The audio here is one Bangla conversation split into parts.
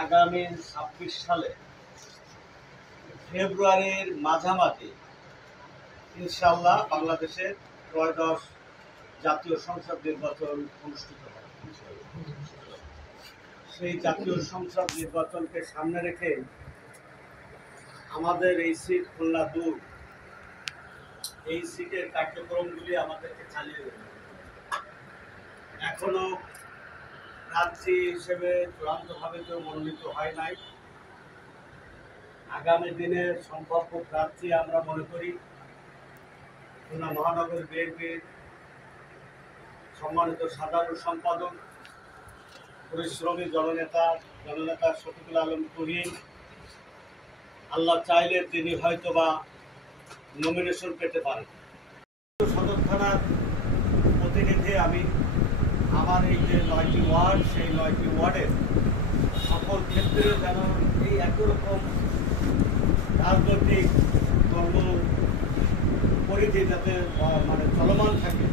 আগামী ২৬ সালে ফেব্রুয়ারির মাঝামাঝি ইনশাআল্লাহ বাংলাদেশের ত্রয়োদশ জাতীয় সংসদ নির্বাচন অনুষ্ঠিত হবে। সেই জাতীয় সংসদ নির্বাচনকে সামনে রেখে আমাদের এই সিট খুলনা ২, এই সিটের কার্যক্রমগুলি আমাদেরকে চালিয়ে যেতে হবে। এখনো প্রার্থী হিসেবে চূড়ান্তভাবে কেউ মনোনীত হয় নাই। আগামী দিনের সম্ভাব্য প্রার্থী আমরা মনে করি খুলনা মহানগর বিএনপির সম্মানিত সাধারণ সম্পাদক, পরিশ্রমী জননেতা শফিকুল আলম তুহিন, আল্লাহ চাইলে তিনি হয়তোবা নমিনেশন পেতে পারেন। সদর থানার প্রতিনিধি আমি। আমার এই যে ৯টি ওয়ার্ড, সেই ৯টি ওয়ার্ডের সকল ক্ষেত্রে যেন এই একই রকম রাজনৈতিক কর্মপরিধি যাতে মানে চলমান থাকে,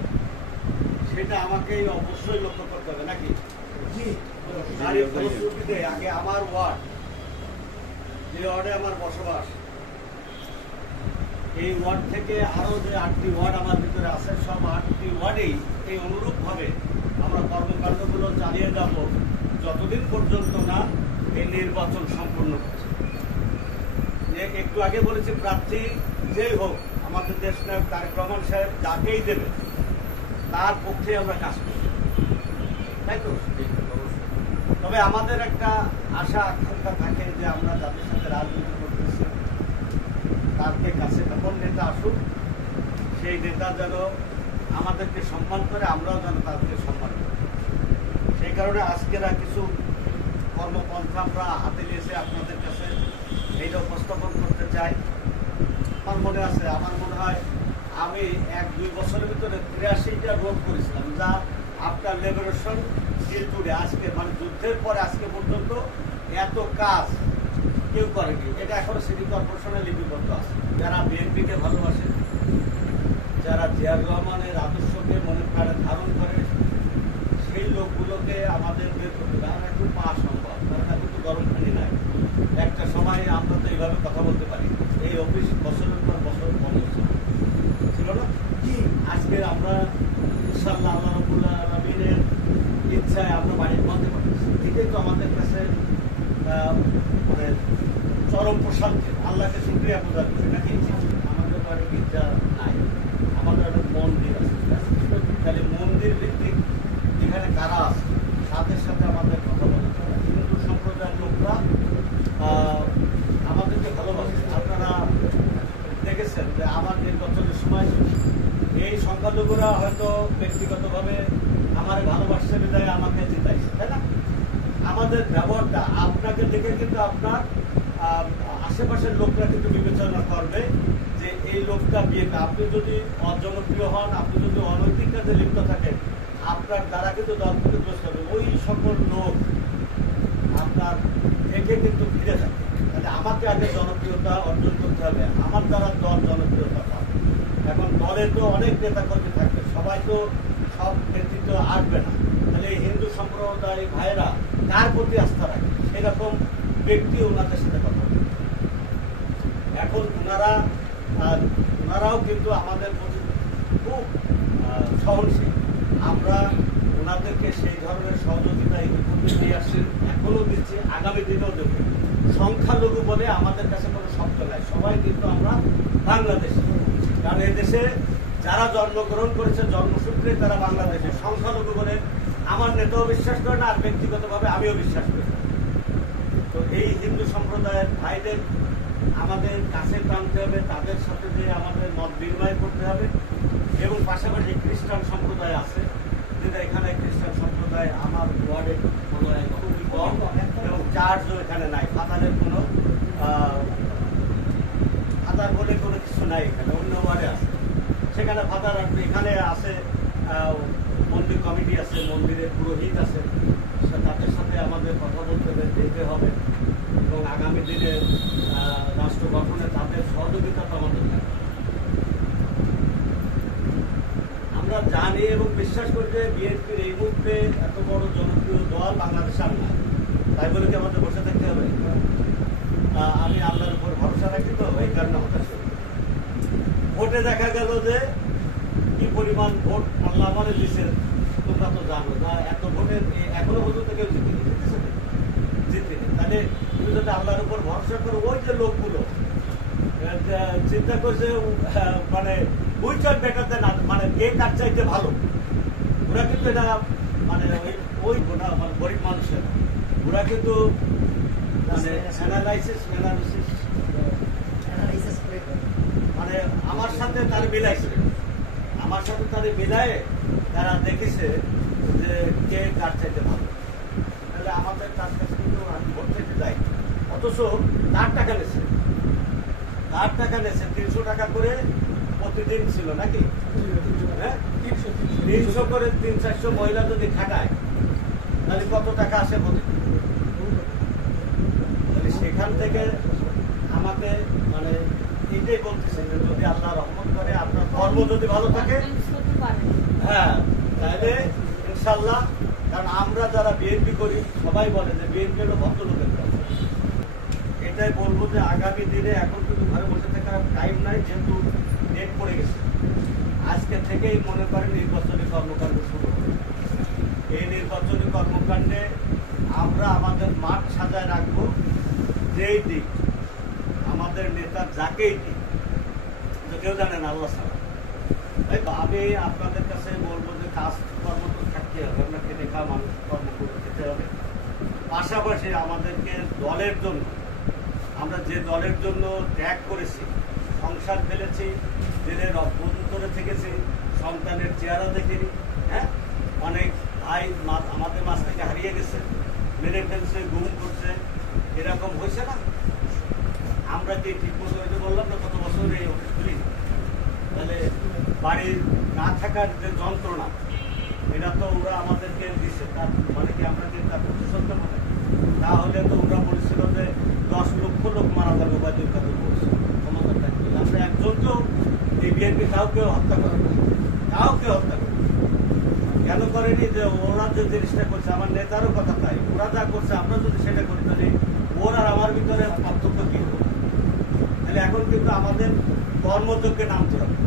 সেটা আমাকেই অবশ্যই লক্ষ্য করতে হবে নাকি? নারী ফলশ্রুতিতে আগে আমার ওয়ার্ড, যে ওয়ার্ডে আমার বসবাস, এই ওয়ার্ড থেকে আরও যে ৮টি ওয়ার্ড আমার ভিতরে আছে, সব ৮টি ওয়ার্ডেই এই অনুরূপভাবে আমরা কর্মকাণ্ডগুলো চালিয়ে যাব যতদিন পর্যন্ত না এই নির্বাচন সম্পূর্ণ হচ্ছে। একটু আগে বলেছি, প্রার্থী যেই হোক, আমাদের দেশনায়ক তারেক রহমান সাহেব যাকেই দেবে তার পক্ষে আমরা কাজ করি, তাই তো? তবে আমাদের একটা আশা আকাঙ্ক্ষা থাকে যে আমরা যাদের সাথে রাজনীতি করতেছি তারকে কাছে এমন নেতা আসুক, সেই নেতা যেন আমাদেরকে সম্মান করে, আমরাও যেন তাদেরকে সম্মান করি। সেই কারণে আজকের কিছু কর্মপন্থা আমরা হাতে নিয়েছে আপনাদের কাছে এইটা উপস্থাপন করতে চাই। আমার মনে আছে, আমার মনে হয় আমি ১-২ বছরের ভিতরে ৮৩টা রোগ করেছিলাম, যা আফটার লিবারেশন টিল টুডে, আজকে মানে যুদ্ধের পরে আজকে পর্যন্ত এত কাজ কেউ করেনি। এটা এখনো সিটি কর্পোরেশনে লিপিবদ্ধ আছে। যারা বিএনপিকে ভালোবাসে, যারা জিয়াউর রহমানের আদর্শকে মনে প্রাণে ধারণ করে, সেই লোকগুলোকে আমাদের বের করতে হবে। আর একটু পাওয়া সম্ভব, কারণ এখন তো গরম পানি নাই। একটা সময় আমরা তো এইভাবে কথা বলতে পারি, এই অফিস বছরের পর বছর বন্ধ ছিল না কি? আজকে আমরা ইনশাআল্লাহ আল্লাহ রাব্বুল আলামিনের ইচ্ছায় আমরা বাড়ির বন্ধে পাচ্ছি। এটাই তো আমাদের কাছে মানে চরম প্রশান্তি। আল্লাহকে শুকরিয়া প্রদান করি নাকি? আমাদের বাড়ি গির্জা নাই, আমাদের একটা মন্দির আছে। তাহলে মন্দির ভিত্তিক যেখানে কারা আছে তাদের সাথে আমাদের কথা বলতে হবে। হিন্দু সম্প্রদায়ের লোকরা আমাদেরকে ভালোবাসে। আপনারা দেখেছেন যে আমার নির্বাচনের সময় এই সংখ্যালঘুরা হয়তো ব্যক্তিগতভাবে আমার ভালোবাসছে বিধায় আমাকে জিতাইছে, তাই না? আমাদের ব্যবহারটা আপনাকে দেখে কিন্তু আপনার আশেপাশের লোকরা কিন্তু বিবেচনা করবে যে এই লোকটা বিএনপি। আপনি যদি অজনপ্রিয় হন, আপনি যদি অনৈতিক কাজে লিপ্ত থাকেন, আপনার দ্বারা কিন্তু দল থেকে দোষ হবে। ওই সকল লোক আপনার দেখে কিন্তু ফিরে থাকে। তাহলে আমাকে আগে জনপ্রিয়তা অর্জন করতে হবে, আমার দ্বারা দল জনপ্রিয়তা পাবে। এখন দলে তো অনেক নেতাকর্মী থাকবে, সবাই তো সব নেতৃত্ব আসবে না। তাহলে এই হিন্দু সম্প্রদায় ভাইয়েরা কার প্রতি আস্থা রাখে, সেরকম ব্যক্তি ওনাদের সাথে কথা বলে। এখন ওনারাও কিন্তু আমাদের প্রতি খুব সহনশীল। আমরা ওনাদেরকে সেই ধরনের সহযোগিতা ইতিপূর্বে দিয়ে আসছি, এখনও দিচ্ছি, আগামী দিনেও দেব। সংখ্যালঘু বলে আমাদের কাছে কোনো শব্দ নাই, সবাই কিন্তু আমরা বাংলাদেশি। কারণ এদেশে যারা জন্মগ্রহণ করেছে জন্মসূত্রে তারা বাংলাদেশে। সংখ্যালঘু বলে আমার নেতাও বিশ্বাস করে না, আর ব্যক্তিগতভাবে আমিও বিশ্বাস করি না। তো এই হিন্দু সম্প্রদায়ের ভাইদের আমাদের কাছে টানতে হবে, তাদের সাথে যে আমাদের মত বিনিময় করতে হবে। এবং পাশাপাশি খ্রিস্টান সম্প্রদায় আছে, যেটা এখানে খ্রিস্টান সম্প্রদায় আমার ওয়ার্ডে খুবই কম, এবং চার্চও এখানে নাই। ফাদারের কোনো ফাদার বলে কোনো কিছু নাই এখানে, অন্য ওয়ার্ডে আছে। সেখানে ফাদার এখানে আছে, মন্দির কমিটি আছে, মন্দিরের পুরোহিত আছে, তাদের সাথে আমাদের কথা বলতে যেতে হবে। এবং আগামী দিনে রাষ্ট্র গঠনে তাদের সহযোগিতা তো আমাদের থাকবে। আমরা জানি এবং বিশ্বাস করি যে বিএনপির এই মুহূর্তে এত বড় জনপ্রিয় দল বাংলাদেশে আর নাই। তাই বলে কি আমাদের বসে থাকি? আমি আল্লাহর উপর ভরসা রাখি, তো এই কারণে হতাশ হই। ভোটে দেখা গেল যে কি পরিমাণ ভোট আল্লাহ আমারে দিচ্ছে, তোমরা তো জানো না, এত ভোটে এখনো পর্যন্ত কেউ জিতেনি, জিতেনি। তাহলে তুমি যদি আল্লাহর উপর ভরসা করো, ওই যে লোকগুলো চিন্তা করছে মানে উইচার বেটাতে না, মানে কে কার চাইতে ভালো, ওরা কিন্তু এটা মানে ওই না মানে গরিব মানুষের, ওরা কিন্তু মানে অ্যানালাইসিস মানে আমার সাথে তার মিলাইছে, আমার সাথে তার মিলায়ে তারা দেখেছে যে কে কার চাইতে ভালো। তাহলে আমাদের তার কাছে কিন্তু আমি ভোট চাইতে যাই, অথচ তার টাকা নেছে, তার টাকা নেছে 300 টাকা করে প্রতিদিন ছিল নাকি, হ্যাঁ 300 করে 300-400 মহিলা যদি খাটায় তাহলে কত টাকা আসে প্রতিদিন। তাহলে সেখান থেকে আমাকে মানে এটাই বলতেছে যে যদি আল্লাহ রহমত করে, আপনার কর্ম যদি ভালো থাকে, হ্যাঁ তাহলে ইনশাল্লাহ। কারণ আমরা যারা বিএনপি করি সবাই বলে যে বিএনপি হলো ভদ্রলোকের দল। এটাই বলবো যে আগামী দিনে এখন কিন্তু ঘরে বসে থাকার টাইম নাই, যেহেতু ডেট পড়ে গেছে, আজকে থেকেই মনে করেন নির্বাচনী কর্মকাণ্ড শুরু হবে। এই নির্বাচনী কর্মকাণ্ডে আমরা আমাদের মাঠ সাজায় রাখবো, যেই দিক আমাদের নেতা যাকেই দিক, কেউ জানেন আল্লাহ ছাড়া। তাই তো আমি আপনাদের কাছে বলবো যে কাজ কর্ম তো থাকতে হবে, আমরা খেটে খাওয়া মানুষ, কর্ম করে খেতে হবে। পাশাপাশি আমাদেরকে দলের জন্য, আমরা যে দলের জন্য ত্যাগ করেছি, সংসার ফেলেছি, দিনের অভ্যন্তরে থেকেছি, সন্তানের চেহারা দেখিনি, হ্যাঁ অনেক ভাই আমাদের মাছ থেকে হারিয়ে গেছে, মেরে ফেলছে, গুম করছে, এরকম হয়েছে না? আমরা কি ঠিক মতো হয়েছে বললাম না কত বছর এই অফিস করি, তাহলে বাড়ির না থাকার যে যন্ত্রণা, এটা তো ওরা আমাদেরকে দিচ্ছে, তার মানে কি আমরা কি তার প্রতিশোধ নেব? তাহলে তো ওরা বলেছিল যে 10 লক্ষ লোক মারা যাবে ওবায়দুল কাদের বলছে, ক্ষমতা থাকবে। আমরা একজনকেও এই বিএনপি কাউকে হত্যা করে না, কাউকে হত্যা করে কেন করেনি? যে ওরা যে জিনিসটা করছে, আমার নেতারও কথা তাই, ওরা যা করছে আমরা যদি সেটা করি তাহলে ওর আর আমার ভিতরে পার্থক্য কি হবে? তাহলে এখন কিন্তু আমাদের কর্মযোগ্যে নামতে হবে।